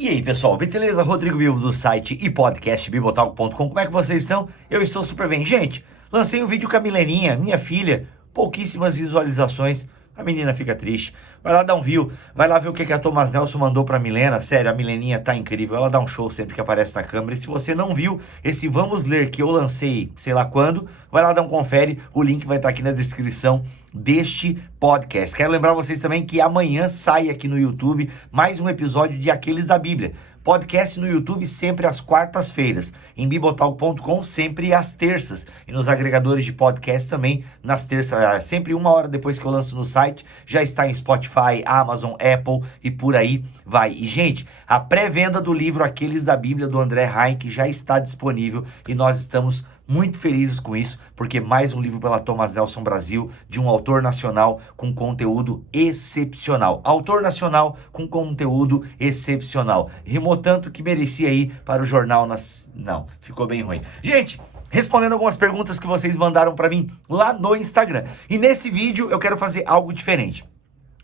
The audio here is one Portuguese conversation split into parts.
E aí, pessoal, beleza? Rodrigo Bibo do site e podcast bibotalk.com. Como é que vocês estão? Eu estou super bem. Gente, lancei um vídeo com a Mileninha, minha filha, pouquíssimas visualizações. A menina fica triste. Vai lá dar um view, vai lá ver o que a Thomas Nelson mandou pra Milena. Sério, a Mileninha tá incrível, ela dá um show sempre que aparece na câmera. E se você não viu esse Vamos Ler que eu lancei, sei lá quando, vai lá dar um confere, o link vai estar aqui na descrição deste podcast. Quero lembrar vocês também que amanhã sai aqui no YouTube mais um episódio de Aqueles da Bíblia. Podcast no YouTube sempre às quartas-feiras, em bibotalk.com sempre às terças e nos agregadores de podcast também nas terças, sempre 1 hora depois que eu lanço no site, já está em Spotify, Amazon, Apple e por aí vai. E gente, a pré-venda do livro Aqueles da Bíblia do André Heinck já está disponível e nós estamos muito felizes com isso, porque mais um livro pela Thomas Nelson Brasil, de um autor nacional com conteúdo excepcional. Autor nacional com conteúdo excepcional. Rimou tanto que merecia ir para o jornal. Não, ficou bem ruim. Gente, respondendo algumas perguntas que vocês mandaram para mim lá no Instagram. E nesse vídeo eu quero fazer algo diferente.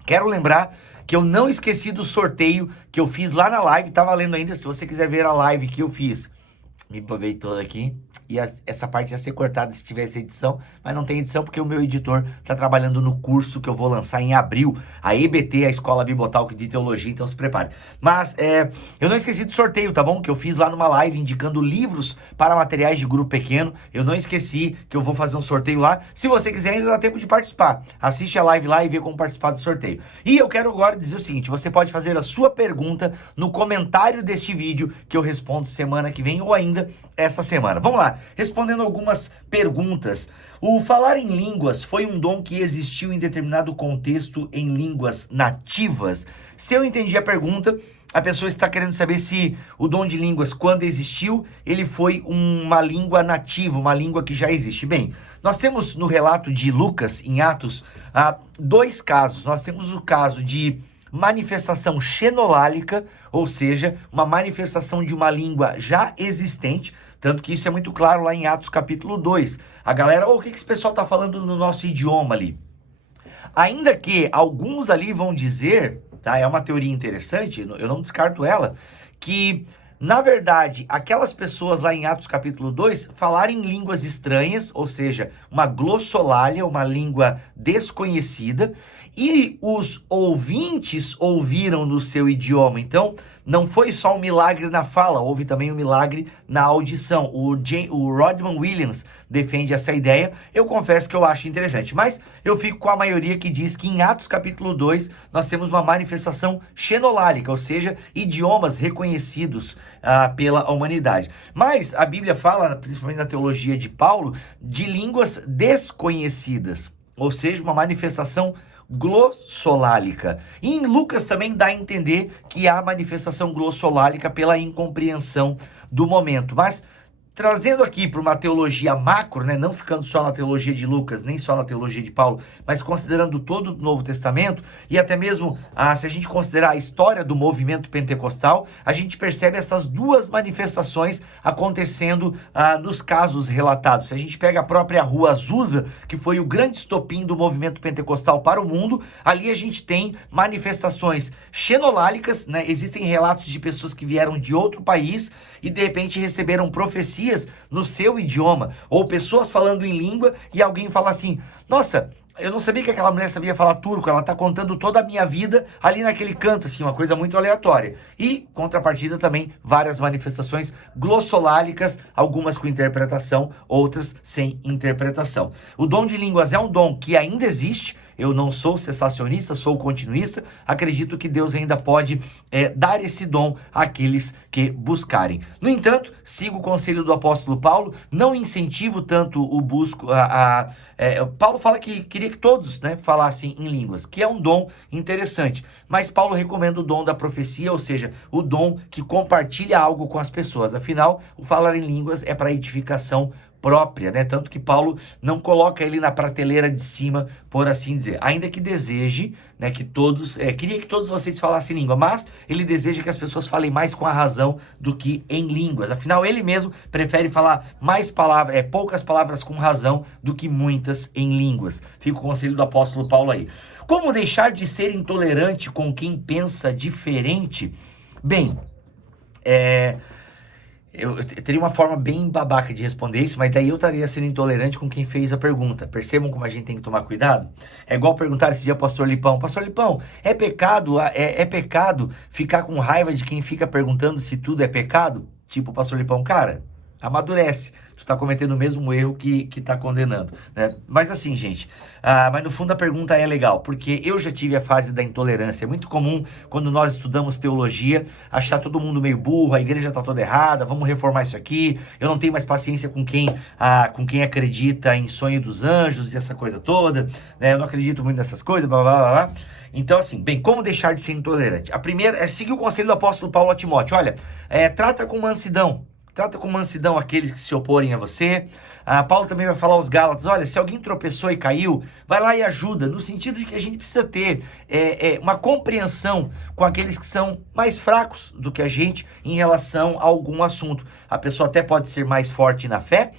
Quero lembrar que eu não esqueci do sorteio que eu fiz lá na live, tá valendo ainda, se você quiser ver a live que eu fiz. Me provei toda aqui. E essa parte ia ser cortada se tivesse edição, mas não tem edição porque o meu editor está trabalhando no curso que eu vou lançar em abril, a EBT, a Escola Bibotalk de Teologia, então se prepare. Mas eu não esqueci do sorteio, tá bom? Que eu fiz lá numa live indicando livros para materiais de grupo pequeno. Eu não esqueci que eu vou fazer um sorteio lá. Se você quiser, ainda dá tempo de participar. Assiste a live lá e vê como participar do sorteio. E eu quero agora dizer o seguinte, você pode fazer a sua pergunta no comentário deste vídeo que eu respondo semana que vem ou ainda essa semana. Vamos lá. Respondendo algumas perguntas. O falar em línguas foi um dom que existiu em determinado contexto em línguas nativas? Se eu entendi a pergunta, a pessoa está querendo saber se o dom de línguas, quando existiu, ele foi uma língua nativa, uma língua que já existe. Bem, nós temos no relato de Lucas, em Atos, dois casos. Nós temos o caso de manifestação xenolálica, ou seja, uma manifestação de uma língua já existente, tanto que isso é muito claro lá em Atos capítulo 2. A galera, o que esse pessoal está falando no nosso idioma ali? Ainda que alguns ali vão dizer, tá, é uma teoria interessante, eu não descarto ela, que na verdade, aquelas pessoas lá em Atos capítulo 2 falarem línguas estranhas, ou seja, uma glossolalia, uma língua desconhecida, e os ouvintes ouviram no seu idioma. Então, não foi só um milagre na fala, houve também um milagre na audição. O Rodman Williams defende essa ideia, eu confesso que eu acho interessante, mas eu fico com a maioria que diz que em Atos capítulo 2 nós temos uma manifestação xenolálica, ou seja, idiomas reconhecidos pela humanidade. Mas a Bíblia fala, principalmente na teologia de Paulo, de línguas desconhecidas, ou seja, uma manifestação glossolálica. E em Lucas também dá a entender que há manifestação glossolálica pela incompreensão do momento. Mas trazendo aqui para uma teologia macro, né, não ficando só na teologia de Lucas, nem só na teologia de Paulo, mas considerando todo o Novo Testamento, e até mesmo, se a gente considerar a história do movimento pentecostal, a gente percebe essas duas manifestações acontecendo nos casos relatados. Se a gente pega a própria Rua Azusa, que foi o grande estopim do movimento pentecostal para o mundo, ali a gente tem manifestações xenolálicas, né, existem relatos de pessoas que vieram de outro país e de repente receberam profecias no seu idioma, ou pessoas falando em língua e alguém fala assim, nossa, eu não sabia que aquela mulher sabia falar turco, ela está contando toda a minha vida ali naquele canto, assim, uma coisa muito aleatória. E, contrapartida também, várias manifestações glossolálicas, algumas com interpretação, outras sem interpretação. O dom de línguas é um dom que ainda existe. Eu não sou cessacionista, sou continuista. Acredito que Deus ainda pode dar esse dom àqueles que buscarem. No entanto, sigo o conselho do apóstolo Paulo, não incentivo tanto o busco. Paulo fala que queria que todos, né, falassem em línguas, que é um dom interessante. Mas Paulo recomenda o dom da profecia, ou seja, o dom que compartilha algo com as pessoas. Afinal, o falar em línguas é para edificação própria, né? Tanto que Paulo não coloca ele na prateleira de cima, por assim dizer. Ainda que deseje, né, que todos, queria que todos vocês falassem língua, mas ele deseja que as pessoas falem mais com a razão do que em línguas. Afinal, ele mesmo prefere falar mais palavras, poucas palavras com razão do que muitas em línguas. Fica o conselho do apóstolo Paulo aí. Como deixar de ser intolerante com quem pensa diferente? Bem, Eu teria uma forma bem babaca de responder isso, mas daí eu estaria sendo intolerante com quem fez a pergunta. Percebam como a gente tem que tomar cuidado? É igual perguntar esse dia ao pastor Lipão. Pastor Lipão, é pecado ficar com raiva de quem fica perguntando se tudo é pecado? Tipo, pastor Lipão, cara, amadurece. Tu tá cometendo o mesmo erro que tá condenando, né? Mas assim, gente, mas no fundo a pergunta é legal, porque eu já tive a fase da intolerância. É muito comum, quando nós estudamos teologia, achar todo mundo meio burro, a igreja tá toda errada, vamos reformar isso aqui, eu não tenho mais paciência com quem acredita em sonho dos anjos e essa coisa toda, né? Eu não acredito muito nessas coisas, blá, blá, blá, blá. Então, assim, bem, como deixar de ser intolerante? A primeira é seguir o conselho do apóstolo Paulo a Timóteo. Olha, trata com mansidão. Trata com mansidão aqueles que se oporem a você. Paulo também vai falar aos Gálatas, olha, se alguém tropeçou e caiu, vai lá e ajuda, no sentido de que a gente precisa ter uma compreensão com aqueles que são mais fracos do que a gente em relação a algum assunto. A pessoa até pode ser mais forte na fé,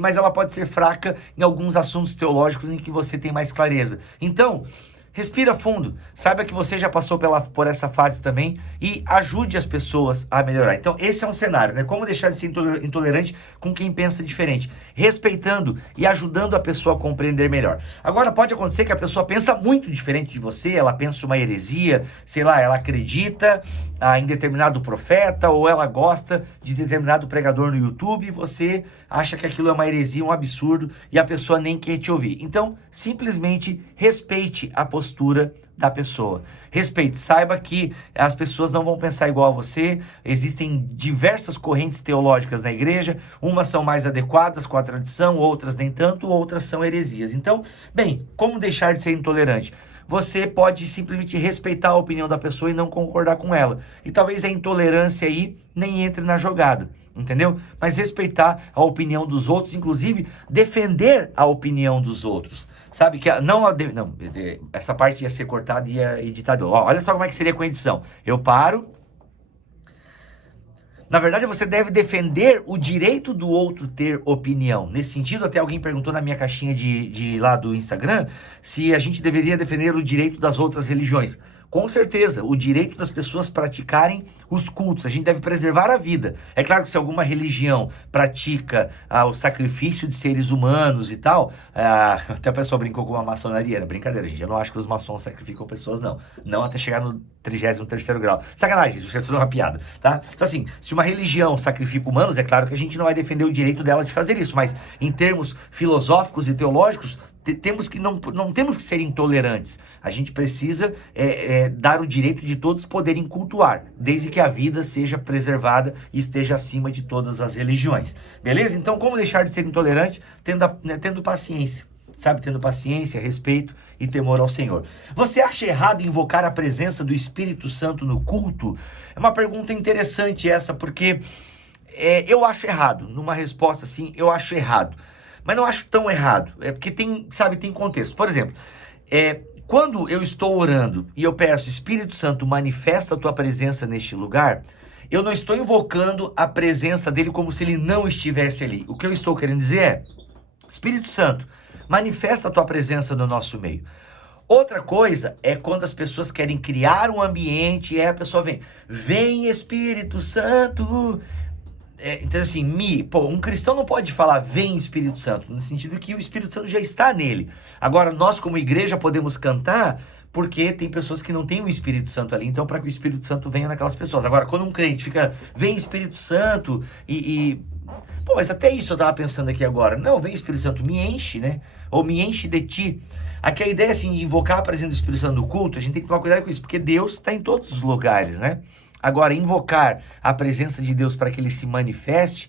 mas ela pode ser fraca em alguns assuntos teológicos em que você tem mais clareza. Então, respira fundo, saiba que você já passou por essa fase também e ajude as pessoas a melhorar. Então esse é um cenário, né? Como deixar de ser intolerante com quem pensa diferente, respeitando e ajudando a pessoa a compreender melhor. Agora pode acontecer que a pessoa pensa muito diferente de você, ela pensa uma heresia, sei lá, ela acredita em determinado profeta ou ela gosta de determinado pregador no YouTube e você acha que aquilo é uma heresia, um absurdo e a pessoa nem quer te ouvir. Então simplesmente respeite a postura da pessoa. Respeite, saiba que as pessoas não vão pensar igual a você, existem diversas correntes teológicas na igreja, umas são mais adequadas com a tradição, outras nem tanto, outras são heresias. Então, bem, como deixar de ser intolerante? Você pode simplesmente respeitar a opinião da pessoa e não concordar com ela. E talvez a intolerância aí nem entre na jogada, entendeu? Mas respeitar a opinião dos outros, inclusive defender a opinião dos outros. Sabe que essa parte ia ser cortada e ia editada. Olha só como é que seria com a edição. Eu paro. Na verdade, você deve defender o direito do outro ter opinião. Nesse sentido, até alguém perguntou na minha caixinha de lá do Instagram se a gente deveria defender o direito das outras religiões. Com certeza, o direito das pessoas praticarem os cultos. A gente deve preservar a vida. É claro que se alguma religião pratica o sacrifício de seres humanos e tal, até a pessoa brincou com uma maçonaria, era brincadeira, gente. Eu não acho que os maçons sacrificam pessoas, não. Não até chegar no 33º grau. Sacanagem, isso é tudo uma piada, tá? Então assim, se uma religião sacrifica humanos, é claro que a gente não vai defender o direito dela de fazer isso, mas em termos filosóficos e teológicos, não temos que ser intolerantes. A gente precisa dar o direito de todos poderem cultuar, desde que a vida seja preservada e esteja acima de todas as religiões. Beleza? Então, como deixar de ser intolerante? Tendo paciência. Sabe? Tendo paciência, respeito e temor ao Senhor. Você acha errado invocar a presença do Espírito Santo no culto? É uma pergunta interessante essa, porque eu acho errado. Numa resposta assim, eu acho errado. Mas não acho tão errado, porque tem contexto. Por exemplo, quando eu estou orando e eu peço, Espírito Santo, manifesta a tua presença neste lugar, eu não estou invocando a presença dele como se ele não estivesse ali. O que eu estou querendo dizer é, Espírito Santo, manifesta a tua presença no nosso meio. Outra coisa é quando as pessoas querem criar um ambiente e aí a pessoa vem Espírito Santo. Então assim, um cristão não pode falar vem Espírito Santo, no sentido que o Espírito Santo já está nele. Agora, nós como igreja podemos cantar porque tem pessoas que não têm o Espírito Santo ali, então para que o Espírito Santo venha naquelas pessoas. Agora, quando um crente fica, vem Espírito Santo Pô, mas até isso eu tava pensando aqui agora. Não, vem Espírito Santo, me enche, né? Ou me enche de ti. Aqui a ideia, assim, de invocar a presença do Espírito Santo no culto, a gente tem que tomar cuidado com isso, porque Deus está em todos os lugares, né? Agora, invocar a presença de Deus para que ele se manifeste,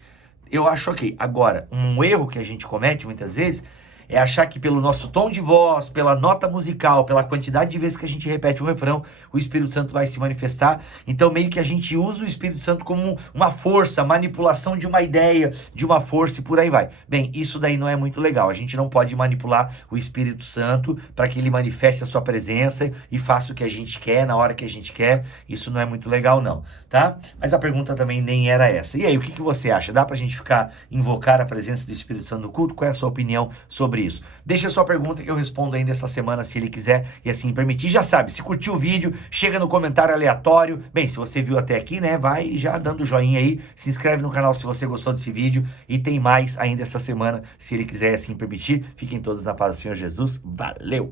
eu acho ok. Agora, um erro que a gente comete muitas vezes é achar que pelo nosso tom de voz, pela nota musical, pela quantidade de vezes que a gente repete um refrão, o Espírito Santo vai se manifestar. Então meio que a gente usa o Espírito Santo como uma força, manipulação de uma ideia, de uma força e por aí vai. Bem, isso daí não é muito legal. A gente não pode manipular o Espírito Santo para que ele manifeste a sua presença e faça o que a gente quer, na hora que a gente quer. Isso não é muito legal não, tá? Mas a pergunta também nem era essa. E aí, o que você acha? Dá pra gente invocar a presença do Espírito Santo no culto? Qual é a sua opinião sobre sobre isso. Deixa a sua pergunta que eu respondo ainda essa semana, se ele quiser e assim permitir. Já sabe, se curtiu o vídeo, chega no comentário aleatório. Bem, se você viu até aqui, né, vai já dando joinha aí, se inscreve no canal se você gostou desse vídeo e tem mais ainda essa semana, se ele quiser assim permitir. Fiquem todos na paz do Senhor Jesus. Valeu!